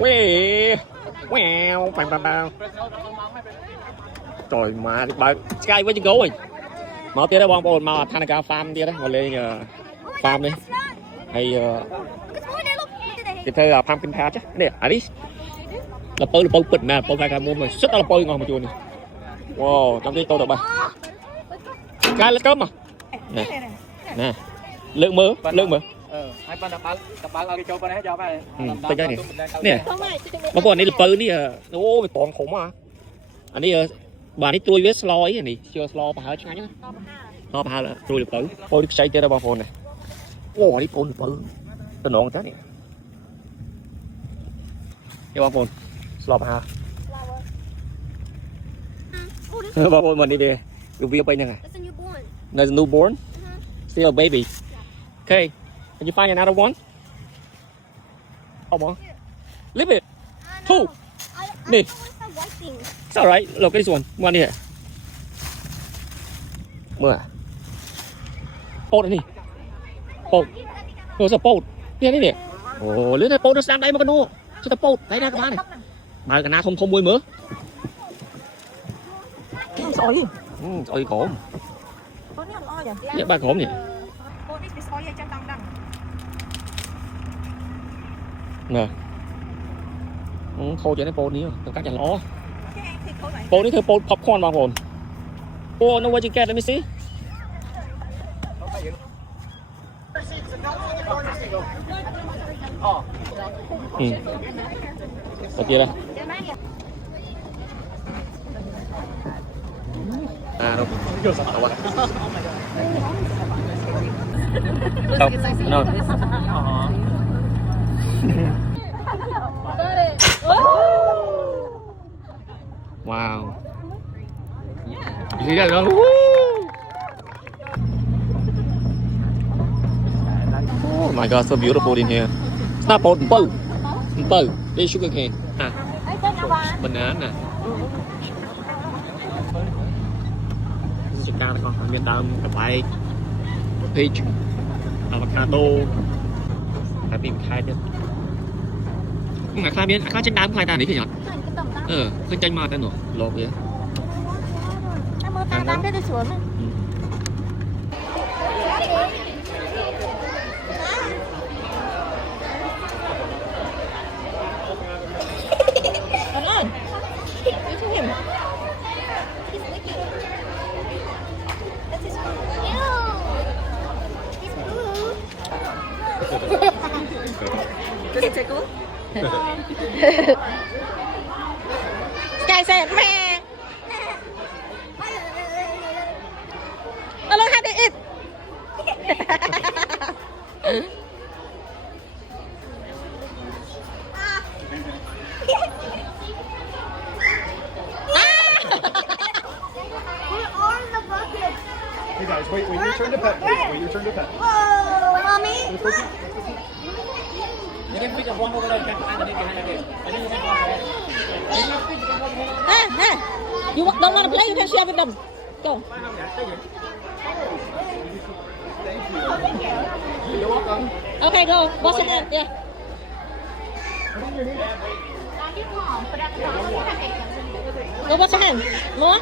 quê queo bang bang bang trời mà bà sky với chân gấu rồi mở tia đó bong bồn mà thằng nào farm tia đó ngồi lên farm đi hay thì thôi pumpkin patch chứ nè à đi là bơi bịt nè bơi phải cả môn mà rất là bơi ngon mà chuột này wow trong cái tô được ba cái let's go mà nè nè lượng mơ hai bên đập bal cái châu bên này cho phải tới cái này nè bong bồn này là bơi đi ô mày toàn khủng à anh đi bà đi tôi với slow ấy này chưa slow bà hơi chán nhá slow bà là tôi được bơi ôi được say tia đó bong bồn này ô đi bồn được bơi tôi ngon cái này cái bong bồn slow bà bong bồn mình đi về yêu viên bên này there's a newborn still a baby okay can you find another one come on leave it two nè it's alright look at this one here mưa à bột này bột rồi sao bột nè nè ồ lưới này bột nó sang đây mà con nô cho ta bột thấy ra các bạn này mà cái na thông thông mùi mỡ sỏi sỏi khổ dạ ba khổ nhỉ nè khô cho nó bột nhiều tất cả chẳng ló bộtនេះធ្វើbột popcorn បងប្អូន Oh no what you get let me see Ở kia đây à đâu đâu no wow you see that oh my god so beautiful in here it's not bột bơ đây sugar cane à banana cao này con miền Đông cà phê peach avocado hai pin khai chứ mà khai biến khai trên đám khai ta đấy thì nhở cái chanh mà ta nổ lột vậy ta đám cái xuống Sky said, "Man, I learned how to eat." You guys, wait your turn to pet. Wait your turn to pet. Whoa, mommy. You can pick up one over there. You don't want to play? You can share with them. Go. Okay, go. Wash your hands. Yeah. Go wash your hands. More.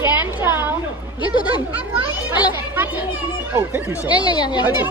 Gentle. Give to them. Hello. Oh, thank you so much. Yeah.